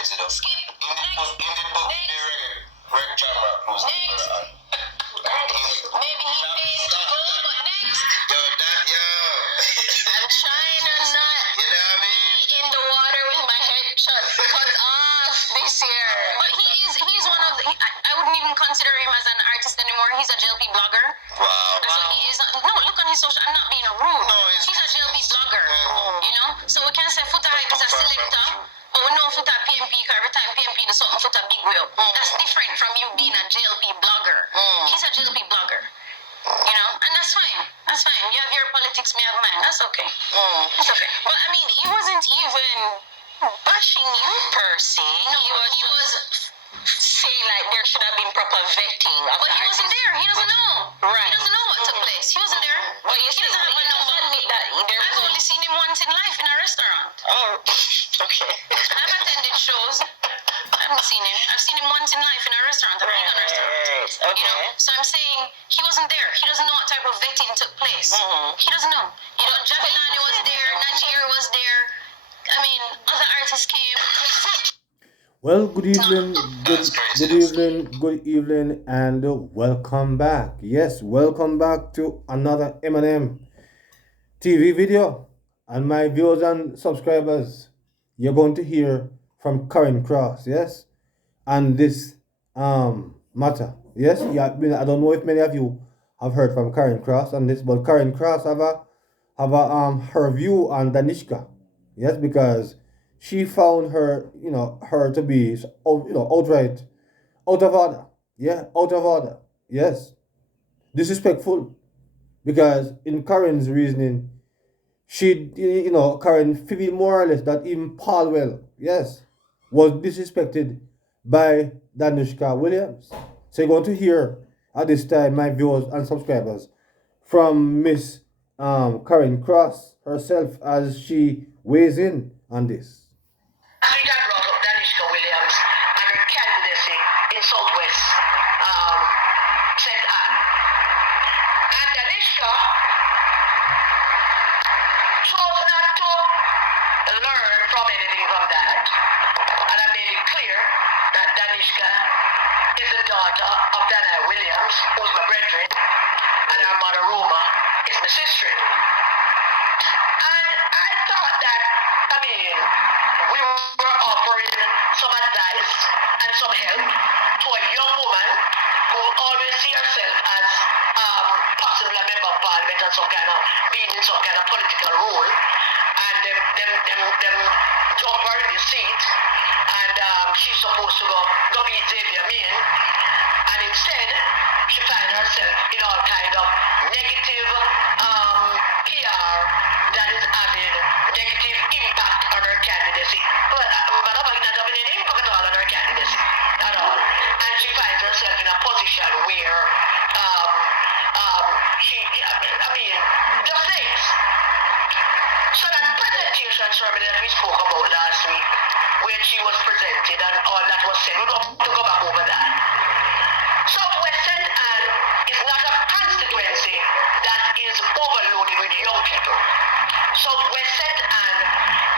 Skip. Next. Maybe he paid to go, but next. I'm trying to not be in the water with my head shut cut off this year. But he's one of the, I wouldn't even consider him as an artist anymore. He's a JLP blogger. Wow. That's what he is. No, look on his social. I'm not being rude. No, he's a JLP blogger. You know? So we can say Foota Hype is a selector, but we know Foota PMP because every time PMP does something, Foota big way up. That's different from you being a JLP blogger. He's a JLP blogger. You know? And that's fine. That's fine. You have your politics, me have mine. That's okay. It's okay. But I mean, he wasn't even bashing you per se. No, he was saying like there should have been proper vetting. But he wasn't there. He doesn't know. Right. He doesn't know what took place. He wasn't there. Well, he doesn't have a number. I've only seen him once in life in a restaurant. Oh, okay. I've attended shows. I haven't seen him. I've seen him once in life in a restaurant. I've been in a restaurant. Okay. You know? So I'm saying he wasn't there. He doesn't know what type of vetting took place. He doesn't know. You know, Javilani was there. Najir was there. I mean, other artists came. Well, good evening, good evening, and welcome back. Yes, welcome back to another M&M TV video. And my viewers and subscribers, you're going to hear from Karen Cross, yes, and this matter, yes. Yeah, I don't know if many of you have heard from Karen Cross on this, but Karen Cross have her view on Danieshka, yes, because she found her to be outright out of order, out of order, yes, disrespectful, because in Karen's reasoning, Karen feel more or less that even Paul, yes, was disrespected by Danieshka Williams. So you're going to hear at this time, my viewers and subscribers, from Miss Karen Cross herself as she weighs in on this. We got brought up Danieshka Williams and her candidacy in Southwest St. Anne. And Danieshka chose not to learn from anything from that. And I made it clear that Danieshka is the daughter of Danielle Williams, who's my brethren, and her mother Roma is my sister. And I thought that, we were offering some advice and some help to a young woman who always see herself as possibly a member of parliament and being in some kind of political role, and them jump her in the seat, and she's supposed to go beat Xavier Main, and instead she finds herself in all kind of negative PR that is having negative impact on her candidacy. But not having any impact at all on her candidacy at all. And she finds herself in a position where just things. So that presentation ceremony that we spoke about last week, where she was presented and all that was said, we're going to go back over that. Southwest St. Anne is not a constituency that is overloaded with young people. Southwest St. Anne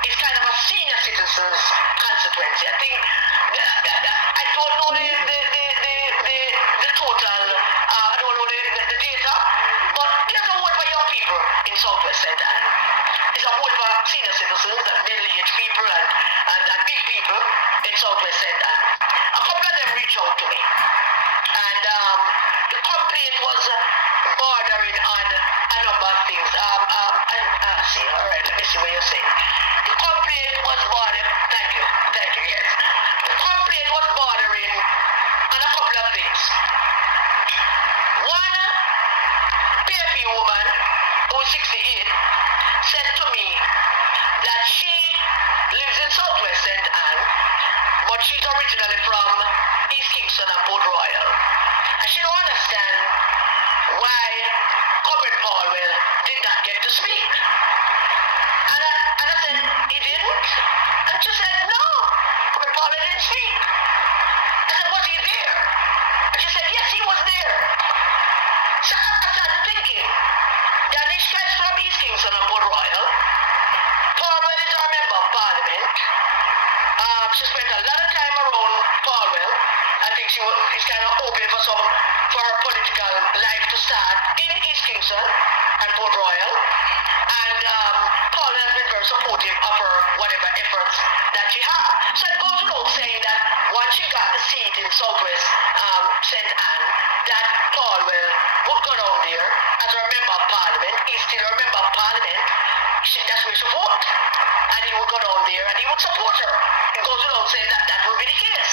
is kind of a senior citizens constituency. I think I don't know the total, I don't know the data, but there's a word for young people in Southwest St. Anne. It's a word for senior citizens and middle-aged people and big people in Southwest St. Anne. A couple of them reached out to me. And the complaint was bordering on a number of things. All right, let me see what you're saying. The complaint was bordering, thank you, yes. The complaint was bordering on a couple of things. One PFP woman, who is 68, said to me that she lives in Southwest St. Anne, but she's originally from East Kingston and Port Royal. And she don't understand why Phillip Paul did not get to speak. And I said, he didn't? And she said, no, Phillip Paul didn't speak. I said, was he there? And she said, yes, he was there. So I started thinking, Danieshka is from East Kingston and Port Royal. Paul is our member of parliament. She spent a lot of time around Paulwell. I think she's kind of open for her political life to start in East Kingston and Port Royal. And Paul has been very supportive of her whatever efforts that she had. So it goes without saying that once she got the seat in Southwest St. Anne, that Paul would go down there as a member of Parliament. He's still a member of Parliament. That's where she voted. And he would go down there and he would support her. It goes without saying that that would be the case.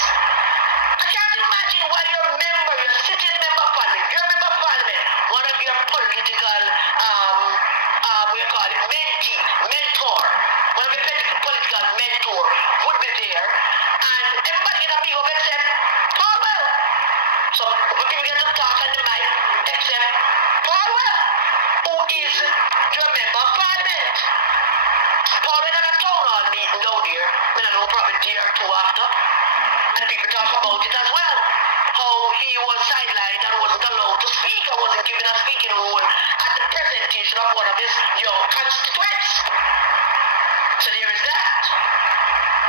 I can't imagine why you're a member, you're a sitting member of Parliament, you're a member of Parliament, one of your political, we call it mentor, one of your political mentor would be there, and everybody get a big up except Paulwell. So when people get to talk on the mic, except Paulwell, who is your member of Parliament. Paulwell had a town hall meeting down here, I don't know, probably a year or two after. And people talk about it as well. How he was sidelined and wasn't allowed to speak or wasn't given a speaking role at the presentation of one of his young constituents. So there is that.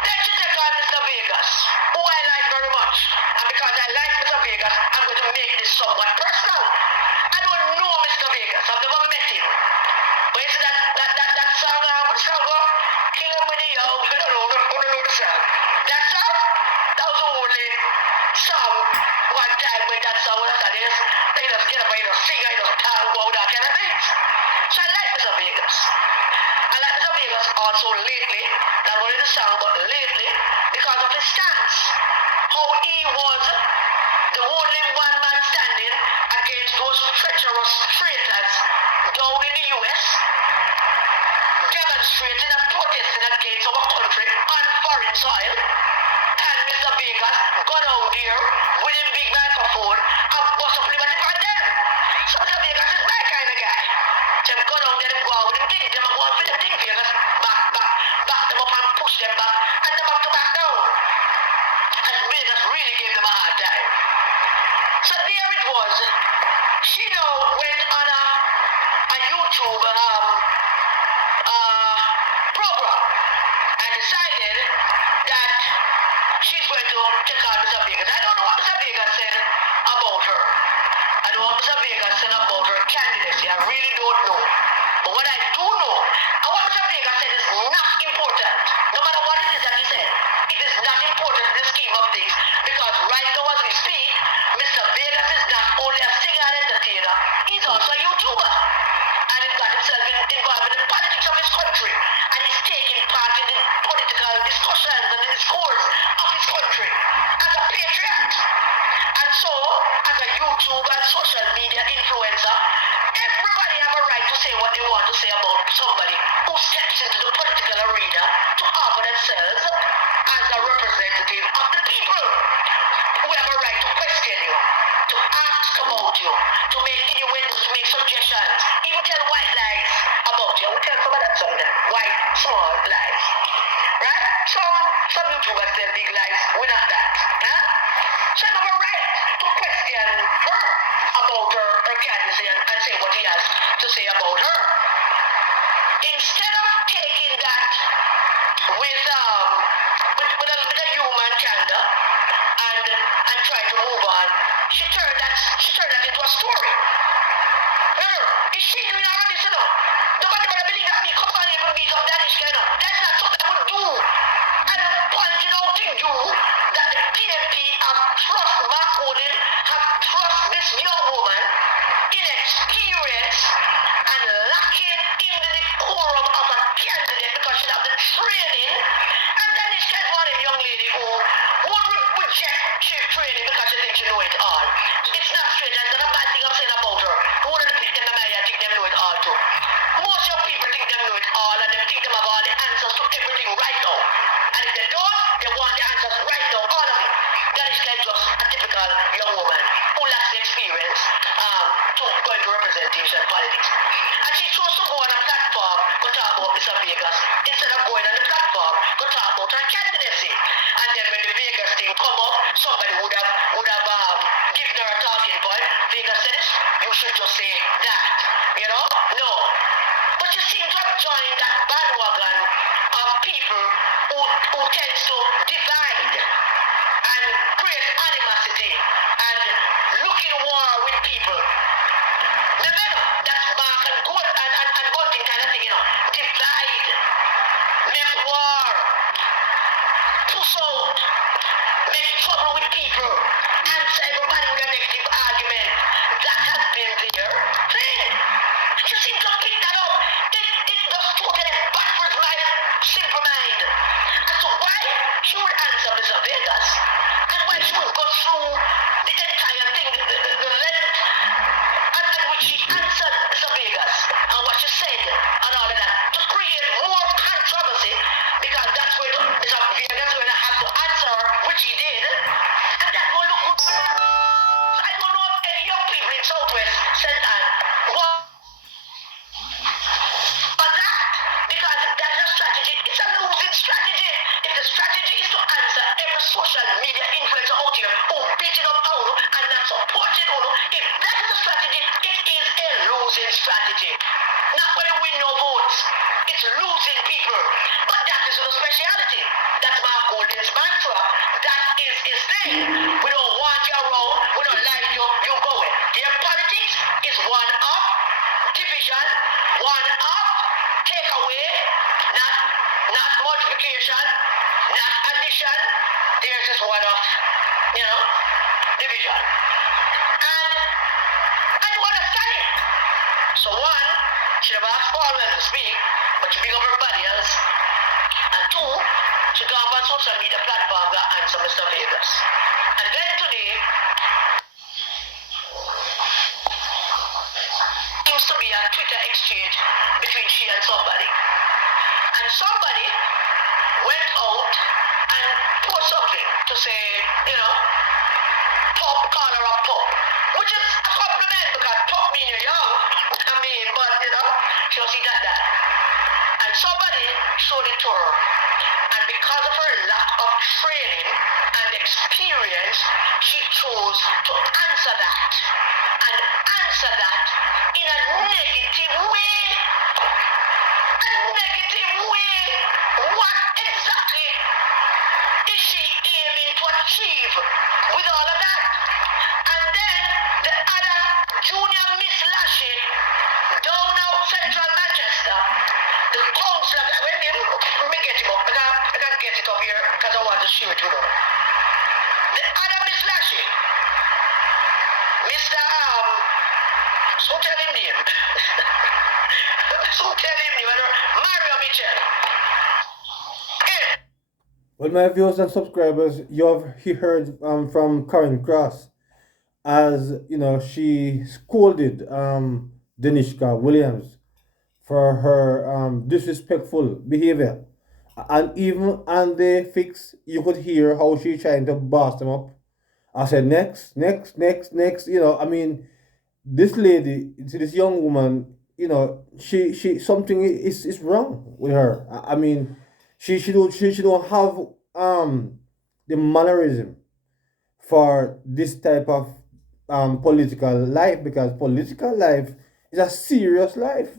Then she take on Mr. Vegas, who I like very much. And because I like Mr. Vegas, I'm going to make this somewhat personal. I don't know Mr. Vegas. I've never met him. But you see that song, Kill Him With The Yo, I don't know the song. That song? That was the only song one time when that song was started. They just get up and just sing and just talk about that kind of things. So I like Mr. Vegas. I like Mr. Vegas also lately, not only the song, but lately, because of his stance. How he was the only one man standing against those treacherous traitors down in the US, demonstrating and protesting against our country on foreign soil. And Mr. Vegas got out there with a big microphone and bust up liberty for them. So Mr. Vegas is my kind of guy. So go down there and go out with them things. Them go out with them things. Vegas back them up and push them back and them up to back down. And Vegas really gave them a hard time. So there it was. She now went on a YouTube program and decided that she's going to take out Mr. Vegas. I don't know what Mr. Vegas said about her. I don't know what Mr. Vegas said about her candidacy. I really don't know. But what I do know, and what Mr. Vegas said is not important. No matter what it is that he said, it is not important in the scheme of things. Because right now as we speak, Mr. Vegas is not only a singer and entertainer, he's also a YouTuber. And he's got himself involved in the politics of his country. And he's taking part in the political discussions and the discourse of his country as a patriot. And so, as a YouTube and social media influencer, everybody have a right to say what they want to say about somebody who steps into the political arena to offer themselves as a representative of the people. We have a right to question you, to ask about you, to make innuendos, to make suggestions, even tell white lies about you. We tell some of that sometimes. White, small lies. Right? Some YouTubers tell big lies. We're not that. Huh? So I have a right to question her about her candidacy and say what he has to say about her. Instead of taking that with a human candor and try to move on, she turned that into a story. Remember, it's she doing all of this, you know. Nobody would believe that me come on here and beat up Danieshka, you know. That's not something I would do. And I'm pointing out to you that the PNP have trust Mark Odin, have trust this young woman, inexperienced and lacking in the decorum of a candidate because she have the training. And Danieshka is one of the young lady who would reject training because she thinks she know it all. It's not strange, and there's a bad thing I'm saying about her. Who would have picked them in the think them know it all too. Most young people think them know it all and they think them have all the answers to everything right now. And if they don't, they want the answers right now, all of it. Danieshka is just a typical young woman who lacks the experience to go into representation politics. And she chose to go on a platform to talk about Mr. Vegas instead of going on the platform to talk about her candidacy. And then when the Vegas thing come up, somebody would have given her a talking point. Vegas said this, you should just say that. You know? No. But you seem to have joined that bandwagon of people who who tends to divide and create animosity and look in war with people. Remember, that's Mark and Gunting kind of thing, divide, make war, push out, make trouble with people, answer everybody with a negative argument. That has been there. You seem to pick that up. It just totally backwards my simple mind. As to why she would answer Mr. Vegas and why she would go through the entire thing, the length at which she answered Mr. Vegas and what she said and all of that to create more controversy, because that's where Mr. Vegas will have to answer, which he did, and that will look good. So I don't know if any young people in Southwest said that. But that, because that's a strategy, it's a losing strategy. If the strategy is to answer every social media influencer out here who beating up Unu and not supporting Unu, if that is a strategy, it is a losing strategy. Not when you win no votes, it's losing people. But that is the speciality. That's Mark Golding's mantra. That is his thing. We don't want you around, we don't like you, you going. Their politics is one up, division, one up, take away, not multiplication, not addition. There's just one off, division. And I don't understand it. So one, she never asked Paul to speak, but she bring up everybody else. And two, she go up on social media platform and answer Mr. Vegas. And then today, seems to be a Twitter exchange between she and somebody. And somebody went out and put something to say, pop, call her a pop. Which is a compliment because pop means you're young. But she don't see that. And somebody showed it to her. And because of her lack of training and experience, she chose to answer that. And answer that in a negative way. A negative way. What exactly is she aiming to achieve with all of that? And then the other junior Miss Lashley down out central Manchester, the councillor, let me get him up. I can't get it up here because I want to show it to them. The other Miss Lashley, Mr. So tell him name. So tell him name. Mario Mitchell. Well, my viewers and subscribers, you have heard from Karen Cross, as she scolded Danieshka Williams for her disrespectful behavior, and even on the fix, you could hear how she trying to boss them up. I said next. This lady, this young woman, she something is wrong with her. She don't have the mannerism for this type of political life, because political life is a serious life.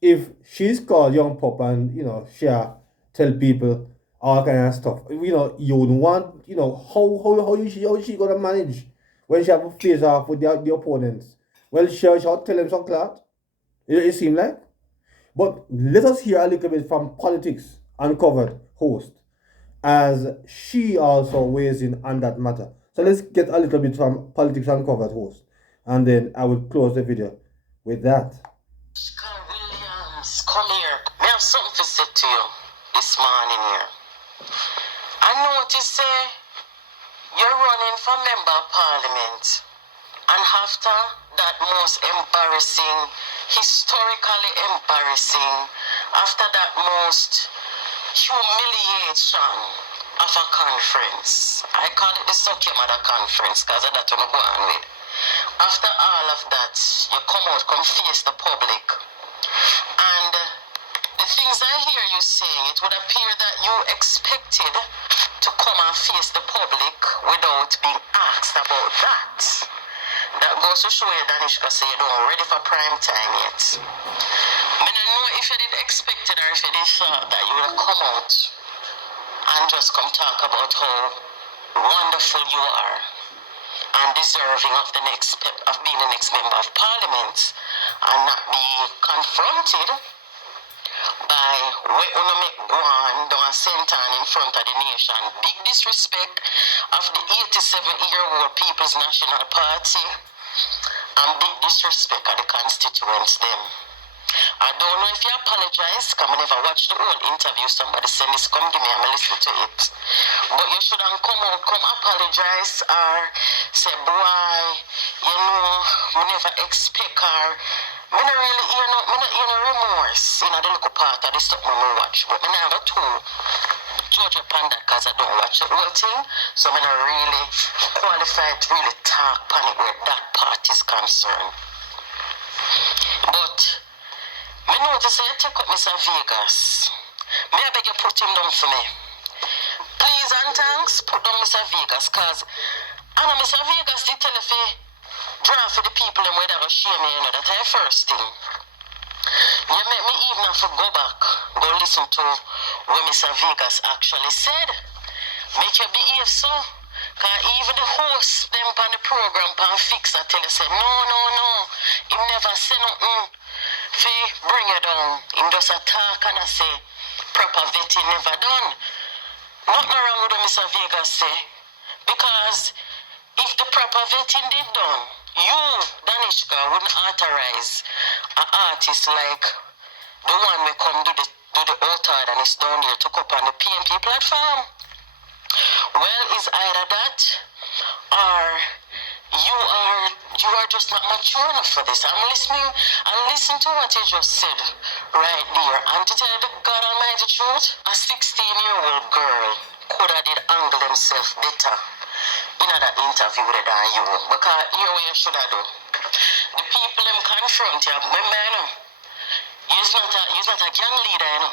If she's called young pop and she tell people all kind of stuff, you would want how is she gonna manage when she have to face off with the opponents? Well, she'll tell them some clout. It seems like. But let us hear a little bit from Politics Uncovered host, as she also weighs in on that matter. So let's get a little bit from Politics Uncovered host, and then I will close the video with that. Williams, come here. I have something to say to you this morning here. I noticed you're running for member of parliament, and after that most embarrassing, historically embarrassing, after that most humiliation of a conference, I call it the Suck Your Mother conference because that's what I'm going with. After all of that, you come face the public, and the things I hear you saying, it would appear that you expected to come and face the public without being asked about that. That goes to show you, Danieshka, say you don't ready for prime time yet. I don't know if you did expect it or if you did thought that you would come out and just come talk about how wonderful you are and deserving of the next of being the next member of parliament, and not be confronted by what you make go on down a sentan in front of the nation. Big disrespect of the 87-year-old People's National Party, and big disrespect of the constituents them. I don't know if you apologize, because I never watched the whole interview. Somebody send this, come give me, I'm going to listen to it. But you shouldn't come out, come apologize, or say, boy, you know, we never expect her. I don't really, you know, remorse in the little part of the stuff I watch. But I never told judge upon that because I don't watch the whole thing. So I'm not really qualified to really talk upon it where that part is concerned. But I notice that you take up Mr. Vegas. May I beg you put him down for me? Please and thanks, put down Mr. Vegas, because I know Mr. Vegas did tell if he draw for the people and whether shame me, you know, that's the first thing. You make me even have to go back, go listen to what Mr. Vegas actually said. Make you behave so. Because even the host them on the program pan fix I tell you say no. He never say nothing. Fi bring you down. Him just attack and I say proper vetting never done. Nothing wrong with what Mr. Vegas say. Because if the proper vetting did done, you, Danieshka, wouldn't authorize an artist like the one we come do the altar and it's down there to come on the PNP platform. Well, it's either that or you are just not mature enough for this. I'm listening and listen to what you just said right there. And to tell you the God Almighty truth, a 16-year-old girl could have did angle himself better in that interview than you. Because here what you should have done. The people them confront you. Remember, you know, you're not a gang leader, you know.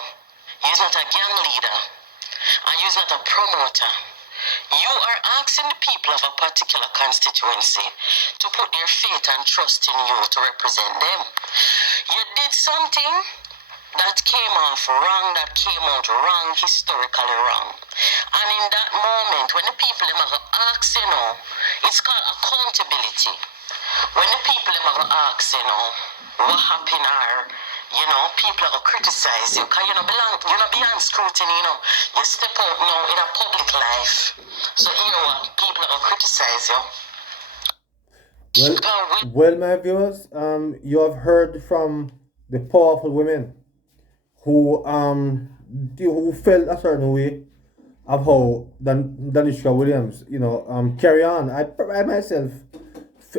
You're not a gang leader. And you're not a promoter. You are asking the people of a particular constituency to put their faith and trust in you to represent them. You did something that came off wrong, that came out wrong, historically wrong. And in that moment, when the people are ask, you know, it's called accountability. When the people are ask, you know, what happened or, you know, people are going to criticize you because you're not beyond scrutiny, you know. You step out now in a public life. So, you know what, people are going to criticize you. Well, my viewers, you have heard from the powerful women who felt a certain way of how Danieshka Williams, you know, carry on. I myself,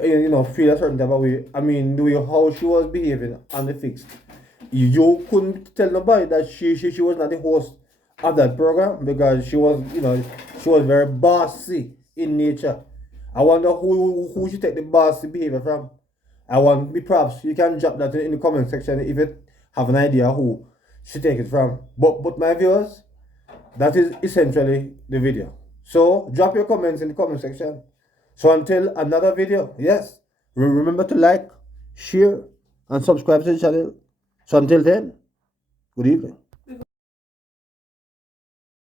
you know, feel a certain type of way. I mean, the way how she was behaving on the fixed. You couldn't tell nobody that she was not the host of that program because she was, you know, she was very bossy in nature. I wonder who she take the bossy behavior from. I want me props. You can drop that in the comment section if you have an idea who she take it from. But my viewers, that is essentially the video. So drop your comments in the comment section. So until another video, yes, remember to like, share, and subscribe to the channel. So until then, good evening.